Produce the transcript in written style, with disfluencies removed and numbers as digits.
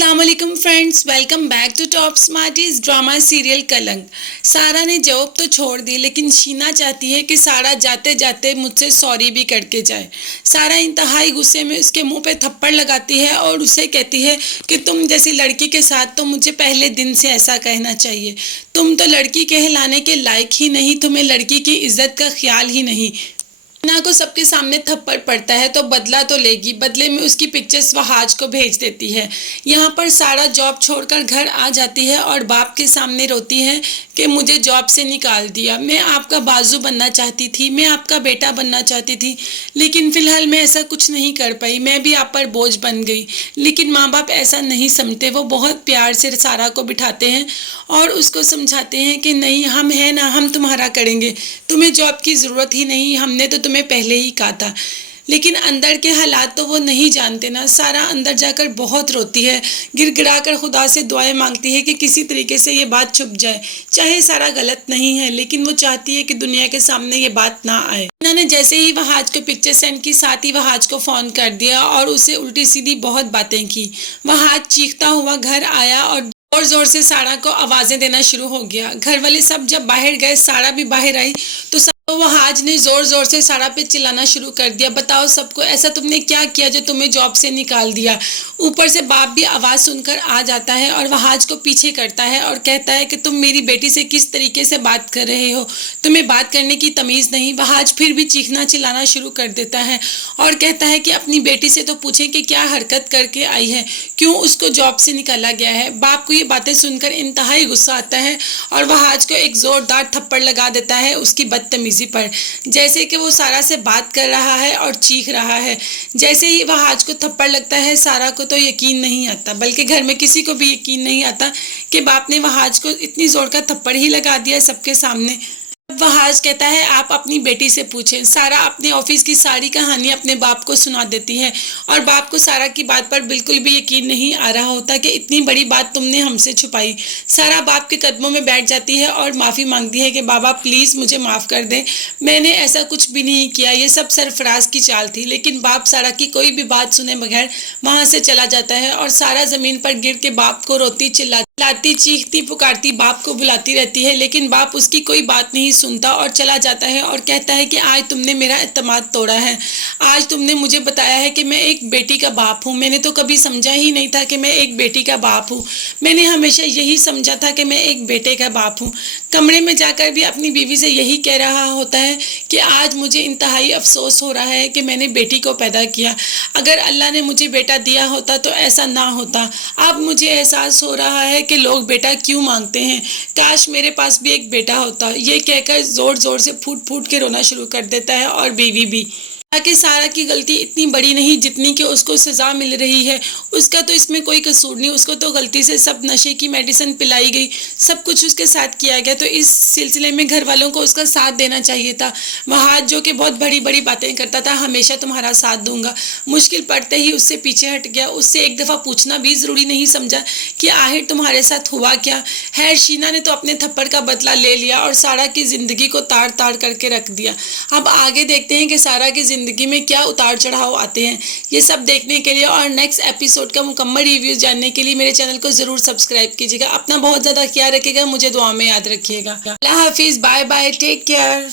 अस्सलाम वालेकुम friends, welcome back to top smarties drama serial Kalank. Sara ने जॉब तो छोड़ दी, लेकिन शीना चाहती है कि सारा जाते जाते मुझसे सॉरी भी करके जाए। सारा इंतहाई गुस्से में उसके मुंह पे थप्पड़ लगाती है और उसे कहती है कि तुम जैसी लड़की के साथ तो मुझे पहले दिन से ऐसा कहना चाहिए। तुम तो लड़की कहलाने के लायक ही नहीं, तुम्हें लड़की की इज्जत का ख्याल ही नहीं। मीना को सबके सामने थप्पड़ पड़ता है तो बदला तो लेगी। बदले में उसकी पिक्चर्स वहाज को भेज देती है। यहाँ पर सारा जॉब छोड़कर घर आ जाती है और बाप के सामने रोती है कि मुझे जॉब से निकाल दिया। मैं आपका बाजू बनना चाहती थी, मैं आपका बेटा बनना चाहती थी, लेकिन फिलहाल मैं ऐसा कुछ नहीं कर पाई। मैं भी आप पर बोझ बन गई। लेकिन माँ बाप ऐसा नहीं समझते। वो बहुत प्यार से सारा को बिठाते हैं और उसको समझाते हैं कि नहीं, हम हैं ना, हम तुम्हारा करेंगे, तुम्हें जॉब की ज़रूरत ही नहीं, हमने तो तुम्हें पहले ही कहा था। लेकिन अंदर के हालात तो वो नहीं जानते ना। सारा अंदर जाकर बहुत रोती है, गिड़गिड़ा कर खुदा से दुआएं मांगती है कि किसी तरीके से ये बात छुप जाए। चाहे सारा गलत नहीं है, लेकिन वो चाहती है कि दुनिया के सामने ये बात ना आए। इन्होंने जैसे ही वहाज को पिक्चर सेंड की, साथ ही वहाज को फ़ोन कर दिया और उसे उल्टी सीधी बहुत बातें की। वहाज चीखता हुआ घर आया और जोर जोर से सारा को आवाज़ें देना शुरू हो गया। घर वाले सब जब बाहर गए, सारा भी बाहर आई तो वहाज ने जोर जोर से सारा पे चिल्लाना शुरू कर दिया, बताओ सबको, ऐसा तुमने क्या किया जो तुम्हें जॉब से निकाल दिया। ऊपर से बाप भी आवाज़ सुनकर आ जाता है और वहाज को पीछे करता है और कहता है कि तुम मेरी बेटी से किस तरीके से बात कर रहे हो, तुम्हें बात करने की तमीज़ नहीं। वहाज फिर भी चीखना चिल्लाना शुरू कर देता है और कहता है कि अपनी बेटी से तो पूछें कि क्या हरकत करके आई है, क्यों उसको जॉब से निकाला गया है। बाप को ये बातें सुनकर इंतहाई गुस्सा आता है और वहाज को एक ज़ोरदार थप्पड़ लगा देता है उसकी बदतमीजी पर, जैसे कि वो सारा से बात कर रहा है और चीख रहा है। जैसे ही वहाज को थप्पड़ लगता है, सारा को तो यकीन नहीं आता, बल्कि घर में किसी को भी यकीन नहीं आता कि बाप ने वहाज को इतनी जोर का थप्पड़ ही लगा दिया सबके सामने। वहाज कहता है आप अपनी बेटी से पूछें। सारा अपने ऑफिस की सारी कहानी अपने बाप को सुना देती है और बाप को सारा की बात पर बिल्कुल भी यकीन नहीं आ रहा होता कि इतनी बड़ी बात तुमने हमसे छुपाई। सारा बाप के कदमों में बैठ जाती है और माफ़ी मांगती है कि बाबा प्लीज़ मुझे माफ़ कर दें, मैंने ऐसा कुछ भी नहीं किया, ये सब सरफराज की चाल थी। लेकिन बाप सारा की कोई भी बात सुने बगैर वहाँ से चला जाता है और सारा ज़मीन पर गिर के बाप को रोती चिल्लाती चीखती पुकारती बाप को बुलाती रहती है, लेकिन बाप उसकी कोई बात नहीं सुनता और चला जाता है और कहता है कि आज तुमने मेरा एतमाद तोड़ा है, आज तुमने मुझे बताया है कि मैं एक बेटी का बाप हूँ। मैंने तो कभी समझा ही नहीं था कि मैं एक बेटी का बाप हूँ, मैंने हमेशा यही समझा था कि मैं एक बेटे का बाप हूँ। कमरे में जाकर भी अपनी बीवी से यही कह रहा होता है कि आज मुझे इंतहाई अफसोस हो रहा है कि मैंने बेटी को पैदा किया। अगर अल्लाह ने मुझे बेटा दिया होता तो ऐसा ना होता। अब मुझे एहसास हो रहा है कि लोग बेटा क्यों मांगते हैं, काश मेरे पास भी एक बेटा होता। ये कहकर जोर जोर से फूट फूट के रोना शुरू कर देता है और बीवी भी। कि सारा की गलती इतनी बड़ी नहीं जितनी कि उसको सज़ा मिल रही है। उसका तो इसमें कोई कसूर नहीं, उसको तो गलती से सब नशे की मेडिसिन पिलाई गई, सब कुछ उसके साथ किया गया। तो इस सिलसिले में घर वालों को उसका साथ देना चाहिए था। वहाज जो कि बहुत बड़ी बड़ी बातें करता था, हमेशा तुम्हारा साथ दूंगा, मुश्किल पड़ते ही उससे पीछे हट गया। उससे एक दफ़ा पूछना भी ज़रूरी नहीं समझा कि आखिर तुम्हारे साथ हुआ क्या है। शीना ने तो अपने थप्पड़ का बदला ले लिया और सारा की ज़िंदगी को ताड़ ताड़ करके रख दिया। अब आगे देखते हैं कि सारा की ज़िंदगी में क्या उतार चढ़ाव आते हैं। ये सब देखने के लिए और नेक्स्ट एपिसोड का मुकम्मल रिव्यूज जानने के लिए मेरे चैनल को ज़रूर सब्सक्राइब कीजिएगा। अपना बहुत ज़्यादा ख्याल रखिएगा, मुझे दुआ में याद रखिएगा। अल्लाह हाफिज़, बाय बाय, टेक केयर।